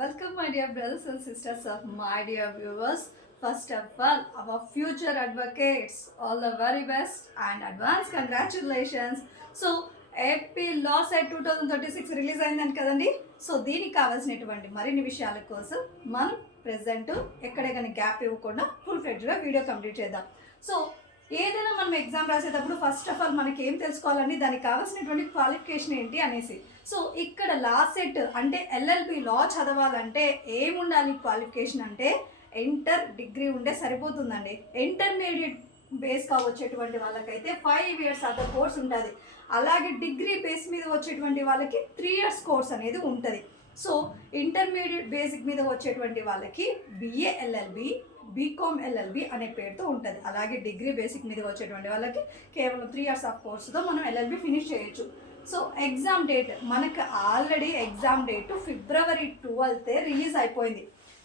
Welcome, my dear brothers and sisters of my dear viewers. First of all, our future advocates, all the very best and advance congratulations. So, AP law set 2036 release అయిందని కదండి. So దీనికి కావాల్సినటువంటి మరిన్ని విషయాల కోసం మనం present ఎక్కడే కానీ గ్యాప్ ఇవ్వకుండా ఫుల్ ఫ్లెడ్జ్గా వీడియో కంప్లీట్ చేద్దాం. సో ఏదైనా మనం ఎగ్జామ్ రాసేటప్పుడు ఫస్ట్ ఆఫ్ ఆల్ మనకి ఏం తెలుసుకోవాలండి, దానికి కావాల్సినటువంటి క్వాలిఫికేషన్ ఏంటి అనేసి. సో ఇక్కడ లా సెట్ అంటే ఎల్ఎల్బి లా చదవాలంటే ఏముండాలి క్వాలిఫికేషన్ అంటే ఇంటర్ డిగ్రీ ఉంటే సరిపోతుందండి. ఇంటర్మీడియట్ బేస్గా వచ్చేటువంటి వాళ్ళకైతే 5 years ఆఫ్ ద కోర్స్ ఉంటుంది. అలాగే డిగ్రీ బేస్ మీద వచ్చేటువంటి వాళ్ళకి 3 years కోర్స్ అనేది ఉంటుంది. సో ఇంటర్మీడియట్ బేసిక్ మీద వచ్చేటువంటి వాళ్ళకి బిఏ ఎల్ఎల్బి, బీకామ్ ఎల్ఎల్బి అనే పేరుతో ఉంటుంది. అలాగే డిగ్రీ బేసిక్ మీద వచ్చేటువంటి వాళ్ళకి కేవలం 3 years ఆఫ్ కోర్సుతో మనం ఎల్ఎల్బి ఫినిష్ చేయొచ్చు. సో ఎగ్జామ్ డేట్ మనకు already exam date February 12th release అయిపోయింది.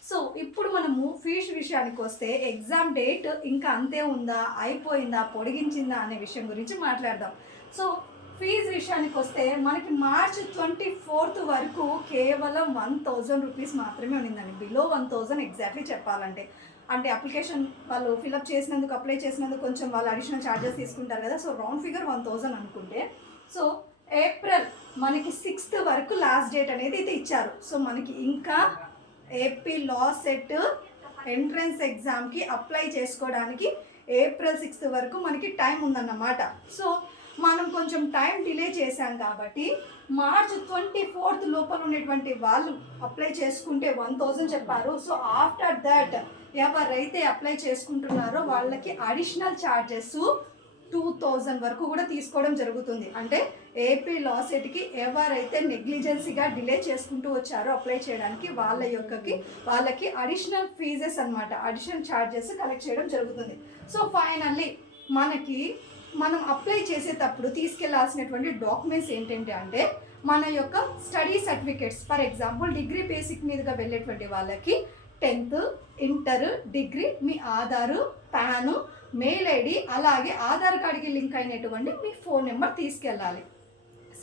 సో ఇప్పుడు మనము ఫీజు విషయానికి వస్తే ఎగ్జామ్ డేట్ ఇంకా అంతే ఉందా, అయిపోయిందా, పొడిగించిందా అనే విషయం గురించి మాట్లాడదాం. సో ఫీజు విషయానికి వస్తే మనకి March 24th వరకు కేవలం 1000 రూపీస్ మాత్రమే ఉండిందండి. బిలో 1000 ఎగ్జాక్ట్లీ చెప్పాలంటే. అంటే అప్లికేషన్ వాళ్ళు ఫిలప్ చేసినందుకు, అప్లై చేసినందుకు కొంచెం వాళ్ళు అడిషనల్ ఛార్జెస్ తీసుకుంటారు కదా. సో రౌండ్ ఫిగర్ 1000 అనుకుంటే, సో ఏప్రిల్ మనకి 6th వరకు లాస్ట్ డేట్ అనేది అయితే ఇచ్చారు. సో మనకి ఇంకా ఏపీ లా సెట్ ఎంట్రన్స్ ఎగ్జామ్కి అప్లై చేసుకోవడానికి April 6th వరకు మనకి టైం ఉందన్నమాట. సో మనం కొంచెం టైం డిలే చేశాం కాబట్టి March 24th లోపల ఉన్నటువంటి వాళ్ళు అప్లై చేసుకుంటే 1000 చెప్పారు. సో ఆఫ్టర్ దట్ ఎవరైతే అప్లై చేసుకుంటున్నారో వాళ్ళకి అడిషనల్ ఛార్జెస్ 2000 వరకు కూడా తీసుకోవడం జరుగుతుంది. అంటే ఏపీ లా సెట్కి ఎవరైతే నెగ్లిజెన్సీగా డిలే చేసుకుంటూ వచ్చారో అప్లై చేయడానికి వాళ్ళకి అడిషనల్ ఫీజెస్ అనమాట, అడిషనల్ ఛార్జెస్ కలెక్ట్ చేయడం జరుగుతుంది. సో ఫైనల్లీ మనం అప్లై చేసేటప్పుడు తీసుకెళ్లాల్సినటువంటి డాక్యుమెంట్స్ ఏంటంటే అంటే మన యొక్క study certificates. For example degree basic మీదుగా వెళ్ళేటువంటి వాళ్ళకి 10th, ఇంటర్, డిగ్రీ, మీ ఆధారు, పాను, మెయిల్ ఐడి, అలాగే ఆధార్ కార్డుకి లింక్ అయినటువంటి మీ ఫోన్ నెంబర్ తీసుకెళ్ళాలి.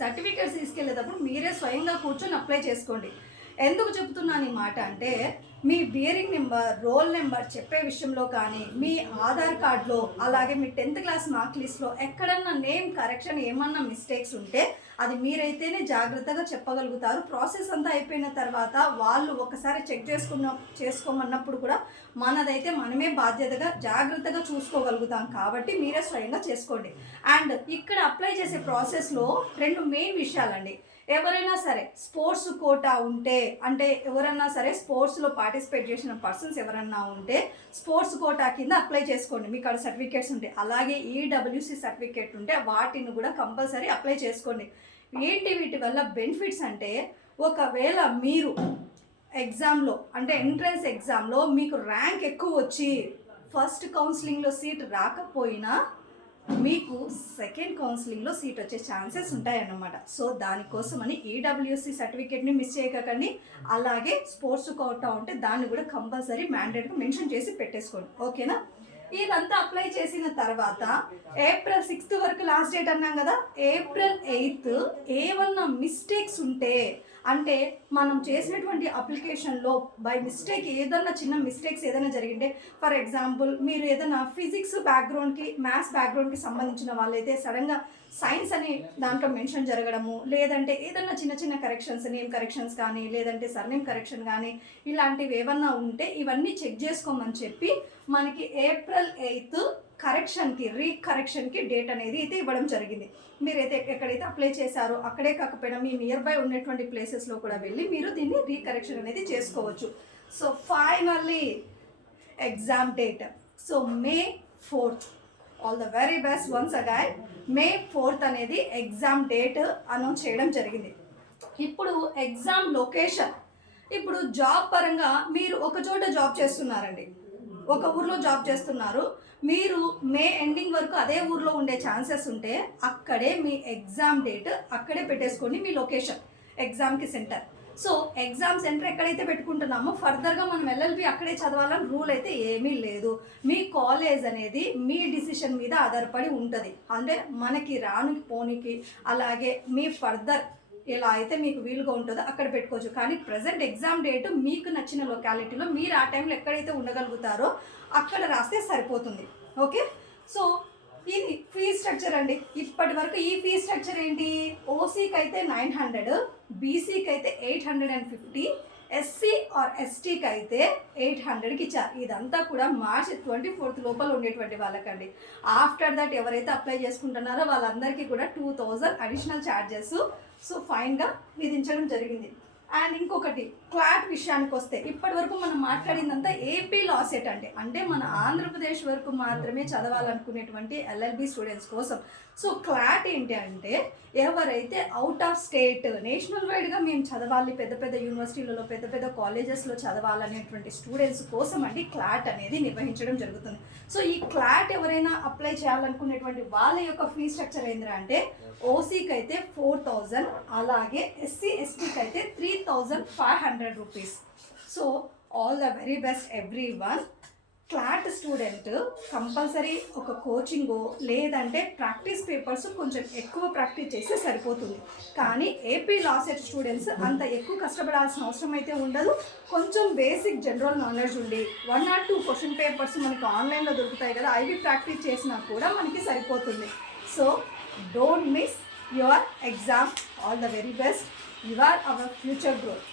సర్టిఫికేట్స్ తీసుకెళ్ళేటప్పుడు మీరే స్వయంగా కూర్చొని అప్లై చేసుకోండి. ఎందుకు చెప్తున్నాను ఈ మాట అంటే మీ బియరింగ్ నెంబర్, రోల్ నెంబర్ చెప్పే విషయంలో కానీ, మీ ఆధార్ కార్డులో, అలాగే మీ 10th క్లాస్ మార్క్ లిస్ట్లో ఎక్కడన్నా నేమ్ కరెక్షన్ ఏమన్నా మిస్టేక్స్ ఉంటే అది మీరైతేనే జాగ్రత్తగా చెప్పగలుగుతారు. ప్రాసెస్ అంతా అయిపోయిన తర్వాత వాళ్ళు ఒకసారి చెక్ చేసుకోమన్నప్పుడు కూడా మనదైతే మనమే బాధ్యతగా జాగ్రత్తగా చూసుకోగలుగుతాం. కాబట్టి మీరే స్వయంగా చేసుకోండి. అండ్ ఇక్కడ అప్లై చేసే ప్రాసెస్లో 2 మెయిన్ విషయాలండి. ఎవరైనా సరే స్పోర్ట్స్ కోటా ఉంటే, అంటే ఎవరైనా సరే స్పోర్ట్స్లో పార్టిసిపేట్ చేసిన పర్సన్స్ ఎవరన్నా ఉంటే స్పోర్ట్స్ కోటా కింద అప్లై చేసుకోండి. మీకు అక్కడ సర్టిఫికేట్స్ ఉంటాయి. అలాగే ఈడబ్ల్యూసి సర్టిఫికేట్ ఉంటే వాటిని కూడా కంపల్సరీ అప్లై చేసుకోండి. ఏంటి వీటి వల్ల బెనిఫిట్స్ అంటే, ఒకవేళ మీరు ఎగ్జామ్లో అంటే ఎంట్రన్స్ ఎగ్జామ్లో మీకు ర్యాంక్ ఎక్కువ వచ్చి ఫస్ట్ కౌన్సిలింగ్లో సీట్ రాకపోయినా మీకు సెకండ్ కౌన్సిలింగ్లో సీట్ వచ్చే ఛాన్సెస్ ఉంటాయన్నమాట. సో దానికోసమని ఈడబ్ల్యూసి సర్టిఫికేట్ని మిస్ చేయకండి. అలాగే స్పోర్ట్స్ కోటా ఉంటే దాన్ని కూడా కంపల్సరీ మ్యాండేట్గా మెన్షన్ చేసి పెట్టేసుకోండి. ఓకేనా? ఇదంతా అప్లై చేసిన తర్వాత April 6th వరకు లాస్ట్ డేట్ అన్నాం కదా. April 8th ఏమన్నా మిస్టేక్స్ ఉంటే, అంటే మనం చేసినటువంటి అప్లికేషన్లో బై మిస్టేక్ ఏదన్నా చిన్న మిస్టేక్స్ ఏదైనా జరిగింటే, ఫర్ ఎగ్జాంపుల్ మీరు ఏదైనా ఫిజిక్స్ బ్యాక్గ్రౌండ్కి, మ్యాథ్స్ బ్యాక్గ్రౌండ్కి సంబంధించిన వాళ్ళైతే సడన్గా సైన్స్ అని దాంట్లో మెన్షన్ జరగడము, లేదంటే ఏదన్నా చిన్న చిన్న కరెక్షన్స్, నేమ్ కరెక్షన్స్ కానీ, లేదంటే సర్నేమ్ కరెక్షన్ కానీ, ఇలాంటివి ఏమన్నా ఉంటే ఇవన్నీ చెక్ చేసుకోమని చెప్పి మనకి April 8th కరెక్షన్కి, రీకరెక్షన్కి డేట్ అనేది అయితే ఇవ్వడం జరిగింది. మీరైతే ఎక్కడైతే అప్లై చేశారో అక్కడే కాకపోయినా మీ నియర్ బై ఉన్నటువంటి ప్లేసెస్లో కూడా వెళ్ళి మీరు దీన్ని రీకరెక్షన్ అనేది చేసుకోవచ్చు. So finally exam date so May 4th. All the very best once again. May 4th అనేది ఎగ్జామ్ డేట్ అనౌన్స్ చేయడం జరిగింది. ఇప్పుడు ఎగ్జామ్ లొకేషన్, ఇప్పుడు జాబ్ పరంగా మీరు ఒక చోట జాబ్ చేస్తున్నారండి, ఒక ఊర్లో జాబ్ చేస్తున్నారు, మీరు మే ఎండింగ్ వరకు అదే ఊర్లో ఉండే ఛాన్సెస్ ఉంటే అక్కడే మీ ఎగ్జామ్ డేట్ అక్కడే పెట్టేసుకోండి, మీ లొకేషన్, ఎగ్జామ్కి సెంటర్. సో ఎగ్జామ్ సెంటర్ ఎక్కడైతే పెట్టుకుంటున్నామో ఫర్దర్గా మనం ఎల్ఎల్బి అక్కడే చదవాలని రూల్ అయితే ఏమీ లేదు. మీ కాలేజ్ అనేది మీ డిసిషన్ మీద ఆధారపడి ఉంటుంది. అంటే మనకి రానికి పోనీకి, అలాగే మీ ఫర్దర్ ఎలా అయితే మీకు వీలుగా ఉంటుందో అక్కడ పెట్టుకోవచ్చు. కానీ ప్రజెంట్ ఎగ్జామ్ డేట్ మీకు నచ్చిన లొకాలిటీలో మీరు ఆ టైంలో ఎక్కడైతే ఉండగలుగుతారో అక్కడ రాస్తే సరిపోతుంది. ఓకే, సో ఇది ఫీ స్ట్రక్చర్ అండి. ఇప్పటి వరకు ఈ ఫీ స్ట్రక్చర్ ఏంటి, ఓసీకి అయితే 900, బీసీకి అయితే 850, ఎస్సీ ఆర్ ఎస్టీకి అయితే 800కి ఇచ్చారు. ఇదంతా కూడా మార్చ్ 24 లోపల ఉండేటువంటి వాళ్ళకండి. ఆఫ్టర్ దట్ ఎవరైతే అప్లై చేసుకుంటున్నారో వాళ్ళందరికీ కూడా 2000 అడిషనల్ ఛార్జెస్ ఫైన్గా విధించడం జరిగింది. అండ్ ఇంకొకటి క్లాట్ విషయానికి వస్తే ఇప్పటి వరకు మనం మాట్లాడిందంతా ఏపీ లా సెట్ అంటే మన ఆంధ్రప్రదేశ్ వరకు మాత్రమే చదవాలనుకునేటువంటి ఎల్ఎల్బి స్టూడెంట్స్ కోసం. సో క్లాట్ ఏంటి అంటే ఎవరైతే అవుట్ ఆఫ్ స్టేట్ నేషనల్ వైడ్గా మేము చదవాలి, పెద్ద పెద్ద యూనివర్సిటీలలో పెద్ద పెద్ద కాలేజెస్లో చదవాలనేటువంటి స్టూడెంట్స్ కోసం అండి క్లాట్ అనేది నిర్వహించడం జరుగుతుంది. సో ఈ క్లాట్ ఎవరైనా అప్లై చేయాలనుకునేటువంటి వాళ్ళ యొక్క ఫీ స్ట్రక్చర్ ఏంటంటే అంటే ఓసీకి అయితే 4000, అలాగే ఎస్సీ ఎస్టీకి అయితే 3500 rupees. So all the very best every one. Clot student compulsory ఒక కోచింగు లేదంటే ప్రాక్టీస్ పేపర్స్ కొంచెం ఎక్కువ ప్రాక్టీస్ చేస్తే సరిపోతుంది. కానీ ఏపీ లా సెట్ స్టూడెంట్స్ అంత ఎక్కువ కష్టపడాల్సిన అవసరం అయితే ఉండదు. కొంచెం బేసిక్ జనరల్ నాలెడ్జ్ ఉండి 1 or 2 క్వశ్చన్ పేపర్స్ మనకి ఆన్లైన్లో దొరుకుతాయి కదా, అవి ప్రాక్టీస్ చేసినా కూడా మనకి సరిపోతుంది. So don't miss your exam. All the very best. You are our future growth.